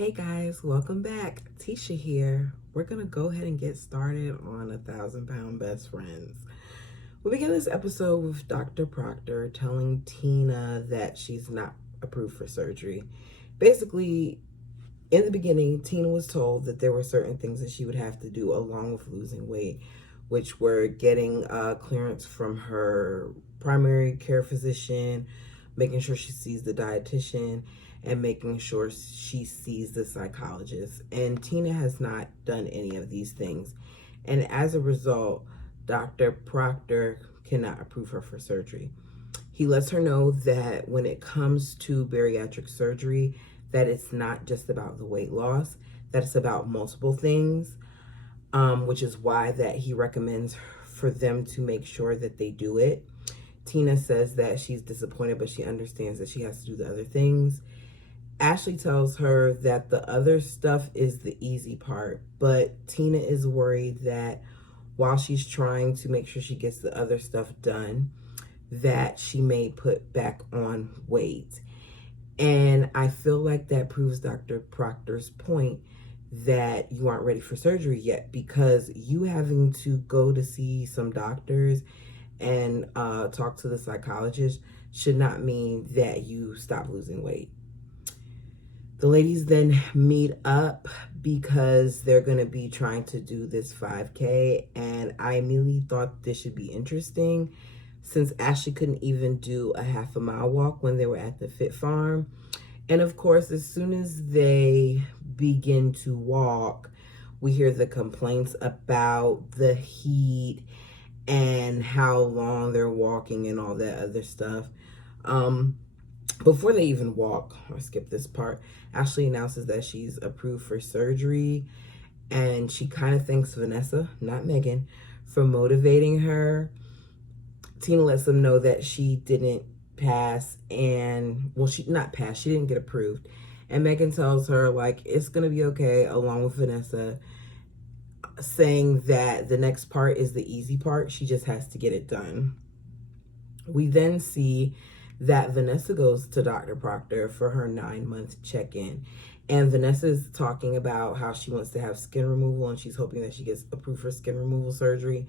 Hey guys, welcome back. Tisha here. We're gonna go ahead and get started on 1,000 Pound Best Friends. We begin this episode with Dr. Proctor telling Tina that she's not approved for surgery. Basically, in the beginning, Tina was told that there were certain things that she would have to do along with losing weight, which were getting clearance from her primary care physician, making sure she sees the dietitian, and making sure she sees the psychologist. And Tina has not done any of these things. And as a result, Dr. Proctor cannot approve her for surgery. He lets her know that when it comes to bariatric surgery, that it's not just about the weight loss, that it's about multiple things, which is why that he recommends for them to make sure that they do it. Tina says that she's disappointed, but she understands that she has to do the other things. Ashley tells her that the other stuff is the easy part, but Tina is worried that while she's trying to make sure she gets the other stuff done, that she may put back on weight. And I feel like that proves Dr. Proctor's point that you aren't ready for surgery yet, because you having to go to see some doctors and talk to the psychologist should not mean that you stop losing weight. The ladies then meet up because they're going to be trying to do this 5K, and I immediately thought this should be interesting since Ashley couldn't even do a half a mile walk when they were at the Fit Farm. And of course, as soon as they begin to walk, we hear the complaints about the heat and how long they're walking and all that other stuff. Before they even walk, I'll skip this part, Ashley announces that she's approved for surgery, and she kind of thanks Vanessa, not Meghan, for motivating her. Tina lets them know that she didn't pass, and, well, she didn't get approved. And Meghan tells her, like, it's going to be okay, along with Vanessa, saying that the next part is the easy part. She just has to get it done. We then see that Vanessa goes to Dr. Proctor for her 9-month check-in. And Vanessa is talking about how she wants to have skin removal, and she's hoping that she gets approved for skin removal surgery.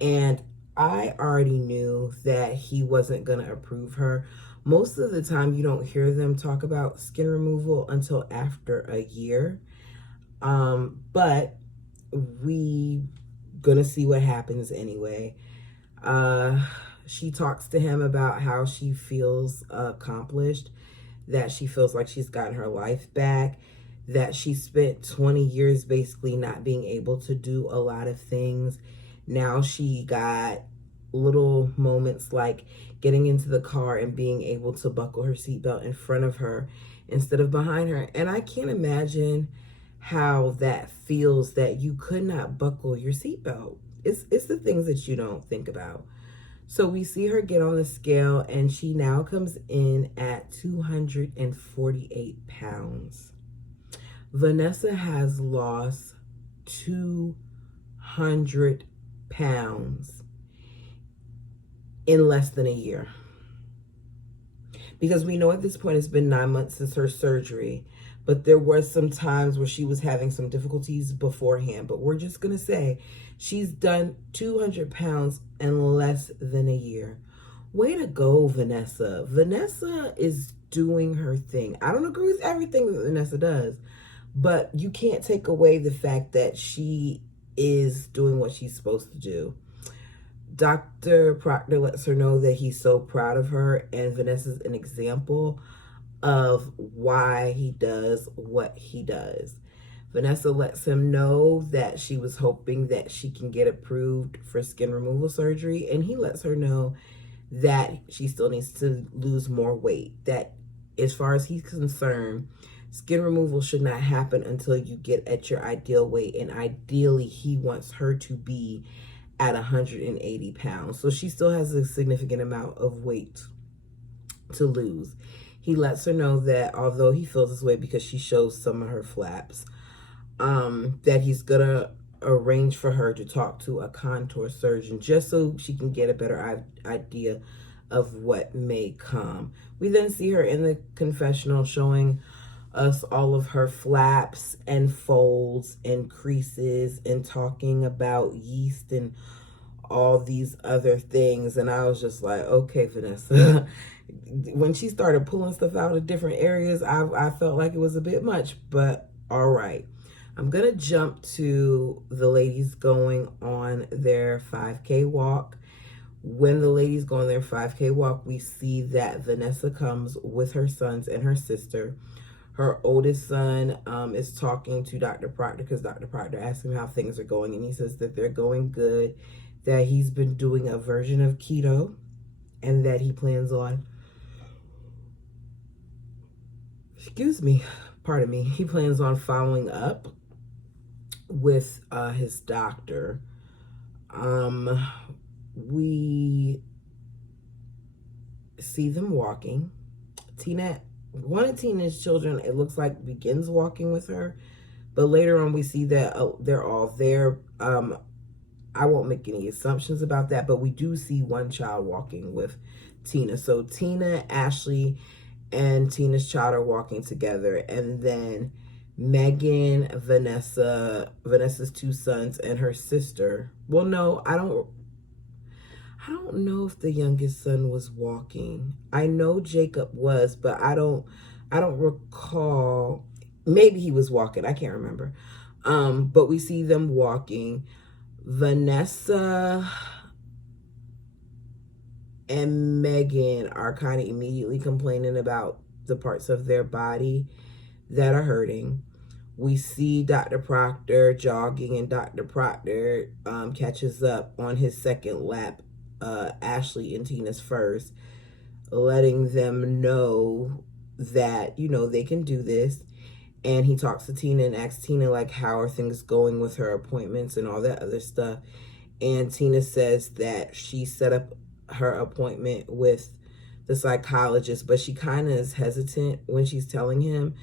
And I already knew that he wasn't going to approve her. Most of the time, you don't hear them talk about skin removal until after a year. But we gonna see what happens anyway. She talks to him about how she feels accomplished, that she feels like she's gotten her life back, that she spent 20 years basically not being able to do a lot of things. Now she got little moments like getting into the car and being able to buckle her seatbelt in front of her instead of behind her. And I can't imagine how that feels, that you could not buckle your seatbelt. It's the things that you don't think about. So we see her get on the scale, and she now comes in at 248 pounds. Vanessa has lost 200 pounds in less than a year. Because we know at this point it's been 9 months since her surgery, but there were some times where she was having some difficulties beforehand. But we're just going to say she's done 200 pounds in less than a year. Way to go, Vanessa. Vanessa is doing her thing. I don't agree with everything that Vanessa does, but you can't take away the fact that she is doing what she's supposed to do. Dr. Proctor lets her know that he's so proud of her, and Vanessa's an example of why he does what he does. Vanessa lets him know that she was hoping that she can get approved for skin removal surgery, and he lets her know that she still needs to lose more weight, that as far as he's concerned, skin removal should not happen until you get at your ideal weight, and ideally he wants her to be at 180 pounds. So she still has a significant amount of weight to lose. He lets her know that although he feels this way because she shows some of her flaps, that he's gonna arrange for her to talk to a contour surgeon just so she can get a better idea of what may come. We then see her in the confessional showing us all of her flaps and folds and creases and talking about yeast and all these other things. And I was just like, okay, Vanessa. When she started pulling stuff out of different areas, I felt like it was a bit much, but all right. I'm going to jump to the ladies going on their 5K walk. When the ladies go on their 5K walk, we see that Vanessa comes with her sons and her sister. Her oldest son is talking to Dr. Proctor because Dr. Proctor asked him how things are going, and he says that they're going good, that he's been doing a version of keto, and that he plans on, he plans on following up with his doctor. We see them walking. One of Tina's children, it looks like, begins walking with her, but later on we see that they're all there. I won't make any assumptions about that, but we do see one child walking with Tina. So Tina, Ashley, and Tina's child are walking together, and then Meghan, Vanessa's two sons, and her sister. Well, no, I don't know if the youngest son was walking. I know Jacob was, but I don't recall. Maybe he was walking. I can't remember. But we see them walking. Vanessa and Meghan are kind of immediately complaining about the parts of their body that are hurting. We see Dr. Proctor jogging, and Dr. Proctor catches up on his second lap, Ashley and Tina's first, letting them know that, they can do this. And he talks to Tina and asks Tina, like, how are things going with her appointments and all that other stuff. And Tina says that she set up her appointment with the psychologist, but she kind of is hesitant when she's telling him.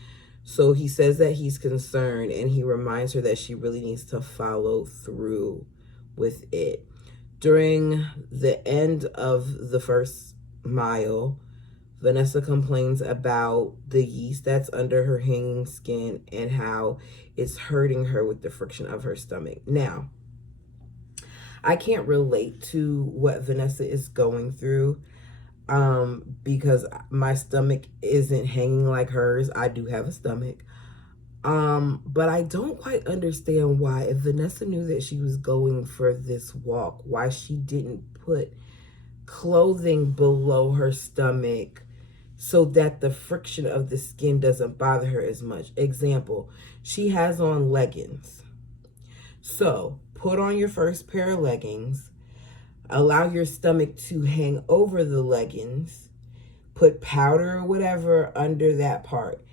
So he says that he's concerned, and he reminds her that she really needs to follow through with it. During the end of the first mile, Vanessa complains about the yeast that's under her hanging skin and how it's hurting her with the friction of her stomach. Now, I can't relate to what Vanessa is going through because my stomach isn't hanging like hers. I do have a stomach. But I don't quite understand why, if Vanessa knew that she was going for this walk, why she didn't put clothing below her stomach so that the friction of the skin doesn't bother her as much. Example, she has on leggings. So put on your first pair of leggings, allow your stomach to hang over the leggings, put powder or whatever under that part,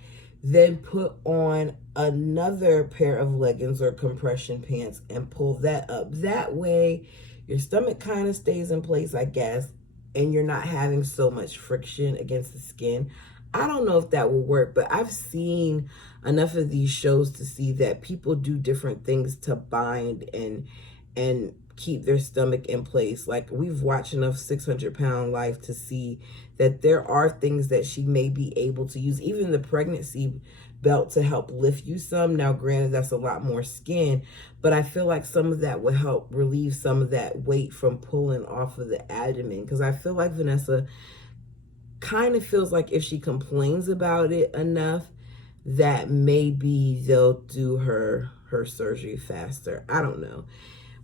then put on another pair of leggings or compression pants and pull that up. That way your stomach kind of stays in place, I guess, and you're not having so much friction against the skin. I don't know if that will work, but I've seen enough of these shows to see that people do different things to bind and keep their stomach in place. Like, we've watched enough 600-pound life to see that there are things that she may be able to use, even the pregnancy belt, to help lift you some. Now, granted, that's a lot more skin, but I feel like some of that would help relieve some of that weight from pulling off of the abdomen, because I feel like Vanessa kind of feels like if she complains about it enough, that maybe they'll do her surgery faster. I don't know.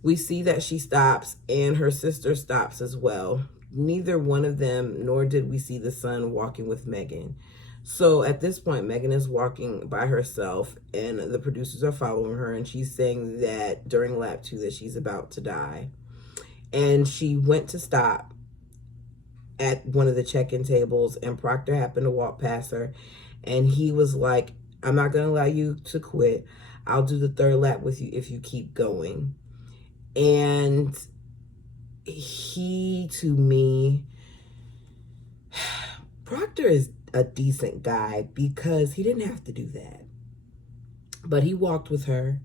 We see that she stops, and her sister stops as well. Neither one of them, nor did we see the son walking with Meghan. So at this point, Meghan is walking by herself, and the producers are following her, and she's saying that during lap 2 that she's about to die. And she went to stop at one of the check-in tables, and Proctor happened to walk past her, and he was like, I'm not going to allow you to quit. I'll do the third lap with you if you keep going. And he, to me, Proctor is a decent guy because he didn't have to do that. But he walked with her,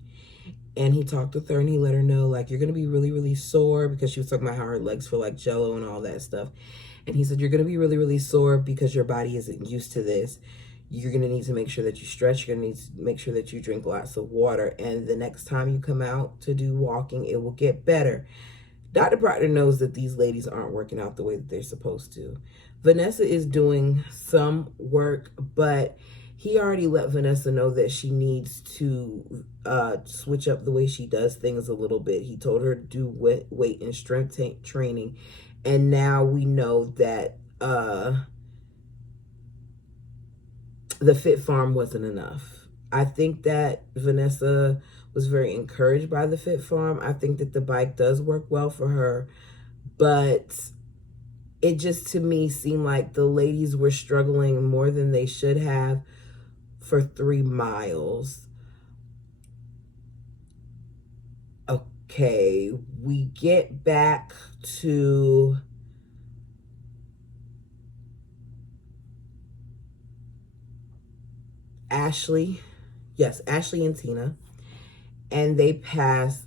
and he talked with her, and he let her know, like, you're going to be really, really sore, because she was talking about how her legs feel like jello and all that stuff. And he said, you're going to be really, really sore because your body isn't used to this. You're going to need to make sure that you stretch. You're going to need to make sure that you drink lots of water. And the next time you come out to do walking, it will get better. Dr. Proctor knows that these ladies aren't working out the way that they're supposed to. Vanessa is doing some work, but he already let Vanessa know that she needs to switch up the way she does things a little bit. He told her to do weight and strength training. And now we know that the Fit Farm wasn't enough. I think that Vanessa was very encouraged by the Fit Farm. I think that the bike does work well for her, but it just to me seemed like the ladies were struggling more than they should have for 3 miles. Okay, we get back to Ashley. Yes, Ashley and Tina. And they pass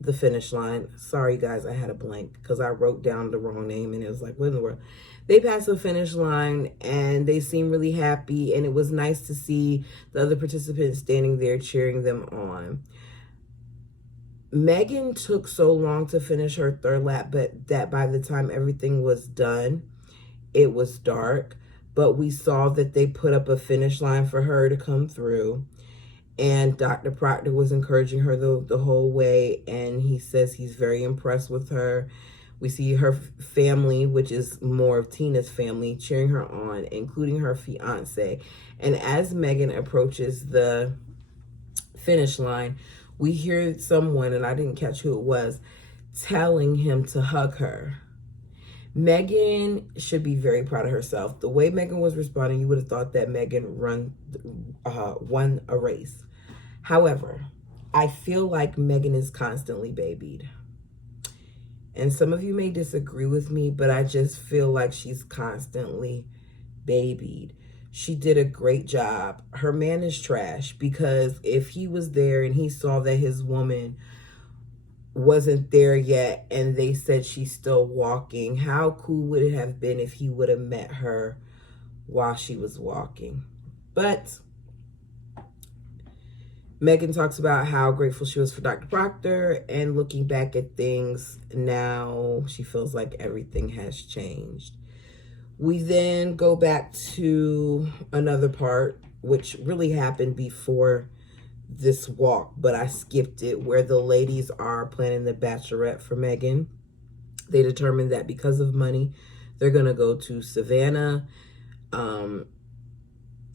the finish line. Sorry, guys, I had a blank because I wrote down the wrong name and it was like, what in the world? They pass the finish line and they seem really happy. And it was nice to see the other participants standing there cheering them on. Meghan took so long to finish her 3rd lap, but that by the time everything was done, it was dark. But we saw that they put up a finish line for her to come through. And Dr. Proctor was encouraging her the whole way. And he says he's very impressed with her. We see her family, which is more of Tina's family, cheering her on, including her fiance. And as Meghan approaches the finish line, we hear someone, and I didn't catch who it was, telling him to hug her. Meghan should be very proud of herself. The way Meghan was responding, you would have thought that Meghan won a race. However, I feel like Meghan is constantly babied. And some of you may disagree with me, but I just feel like she's constantly babied. She did a great job. Her man is trash, because if he was there and he saw that his woman wasn't there yet and they said she's still walking, how cool would it have been if he would have met her while she was walking? But Meghan talks about how grateful she was for Dr. Proctor, and looking back at things now, she feels like everything has changed. We then go back to another part, which really happened before this walk, but I skipped it, where the ladies are planning the bachelorette for Meghan. They determined that because of money, they're going to go to Savannah.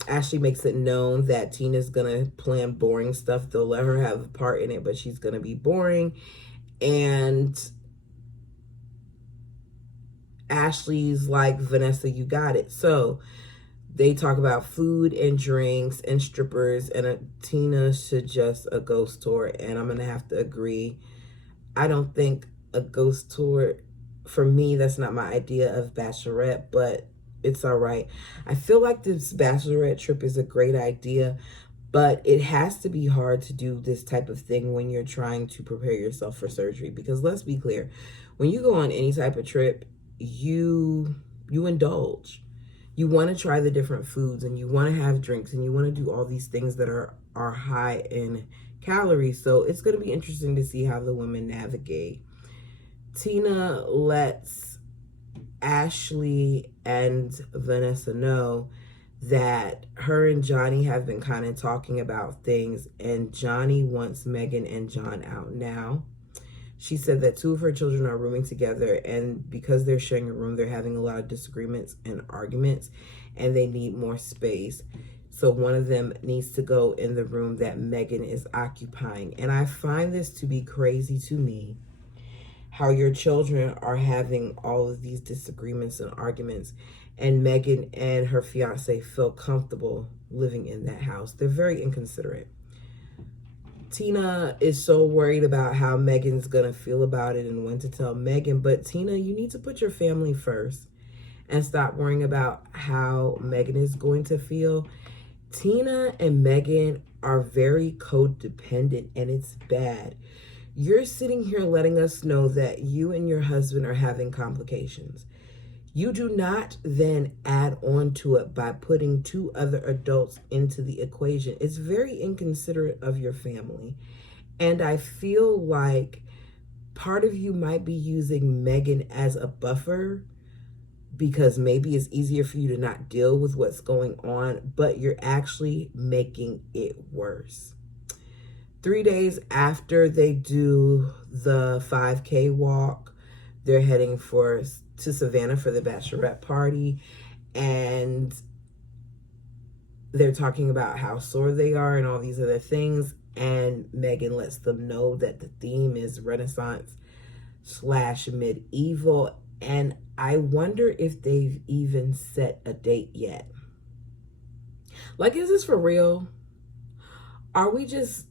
Ashley makes it known that Tina's going to plan boring stuff. They'll let her have a part in it, but she's going to be boring. And Ashley's like, Vanessa, you got it. So they talk about food and drinks and strippers, and Tina suggest a ghost tour. And I'm going to have to agree. I don't think a ghost tour, for me, that's not my idea of bachelorette, but it's all right. I feel like this bachelorette trip is a great idea, but it has to be hard to do this type of thing when you're trying to prepare yourself for surgery. Because let's be clear, when you go on any type of trip, you indulge. You want to try the different foods, and you want to have drinks, and you want to do all these things that are high in calories. So it's going to be interesting to see how the women navigate. Tina lets Ashley and Vanessa know that her and Johnny have been kind of talking about things, and Johnny wants Meghan and John out now. She said that 2 of her children are rooming together, and because they're sharing a room, they're having a lot of disagreements and arguments, and they need more space. So one of them needs to go in the room that Meghan is occupying. And I find this to be crazy to me, how your children are having all of these disagreements and arguments, and Meghan and her fiance feel comfortable living in that house. They're very inconsiderate. Tina is so worried about how Meghan's gonna feel about it and when to tell Meghan. But Tina, you need to put your family first and stop worrying about how Meghan is going to feel. Tina and Meghan are very codependent, and it's bad. You're sitting here letting us know that you and your husband are having complications. You do not then add on to it by putting two other adults into the equation. It's very inconsiderate of your family. And I feel like part of you might be using Meghan as a buffer because maybe it's easier for you to not deal with what's going on, but you're actually making it worse. 3 days after they do the 5K walk, they're heading to Savannah for the bachelorette party, and they're talking about how sore they are and all these other things, and Meghan lets them know that the theme is Renaissance / medieval, and I wonder if they've even set a date yet. Like, is this for real? Are we just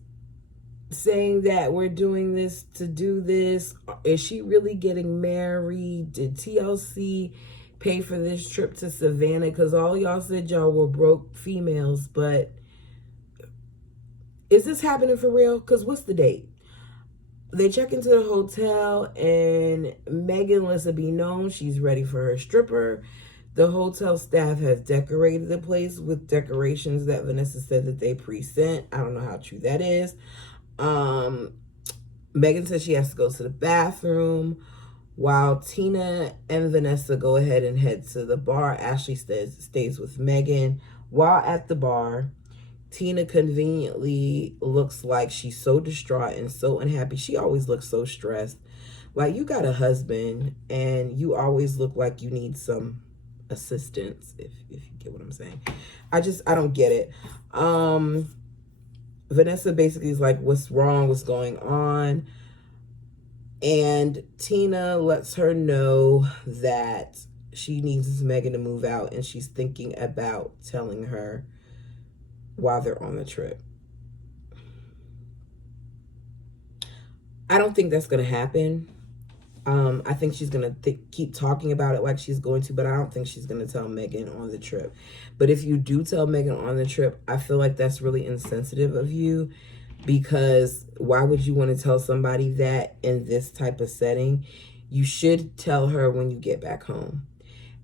saying that we're doing this to do this? Is she really getting married? Did TLC pay for this trip to Savannah? Because all y'all said y'all were broke females, but is this happening for real? Because what's the date? They check into the hotel and Meghan lets it be known she's ready for her stripper. The hotel staff has decorated the place with decorations that Vanessa said that they pre-sent. I don't know how true that is. Meghan says she has to go to the bathroom while Tina and Vanessa go ahead and head to the bar. Ashley stays with Meghan. While at the bar, Tina conveniently looks like she's so distraught and so unhappy. She always looks so stressed. Like, you got a husband and you always look like you need some assistance, if you get what I'm saying. I don't get it. Vanessa basically is like, what's wrong? What's going on? And Tina lets her know that she needs Meghan to move out, and she's thinking about telling her while they're on the trip. I don't think that's going to happen. I think she's going to keep talking about it like she's going to, but I don't think she's going to tell Meghan on the trip. But if you do tell Meghan on the trip, I feel like that's really insensitive of you, because why would you want to tell somebody that in this type of setting? You should tell her when you get back home,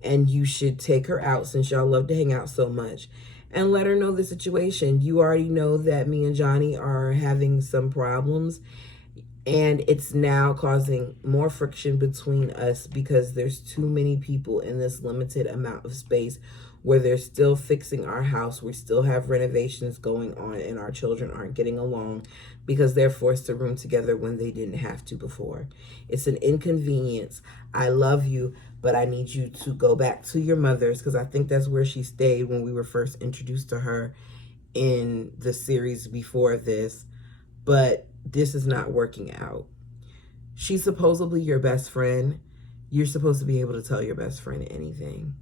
and you should take her out, since y'all love to hang out so much, and let her know the situation. You already know that me and Johnny are having some problems, and it's now causing more friction between us because there's too many people in this limited amount of space where they're still fixing our house. We still have renovations going on, and our children aren't getting along because they're forced to room together when they didn't have to before. It's an inconvenience. I love you, but I need you to go back to your mother's, because I think that's where she stayed when we were first introduced to her in the series before this. But this is not working out. She's supposedly your best friend. You're supposed to be able to tell your best friend anything.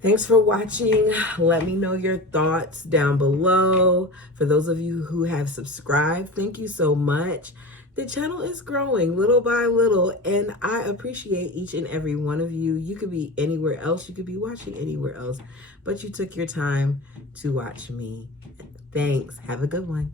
Thanks for watching. Let me know your thoughts down below. For those of you who have subscribed, thank you so much. The channel is growing little by little, and I appreciate each and every one of you. You could be anywhere else. You could be watching anywhere else, but you took your time to watch me. Thanks. Have a good one.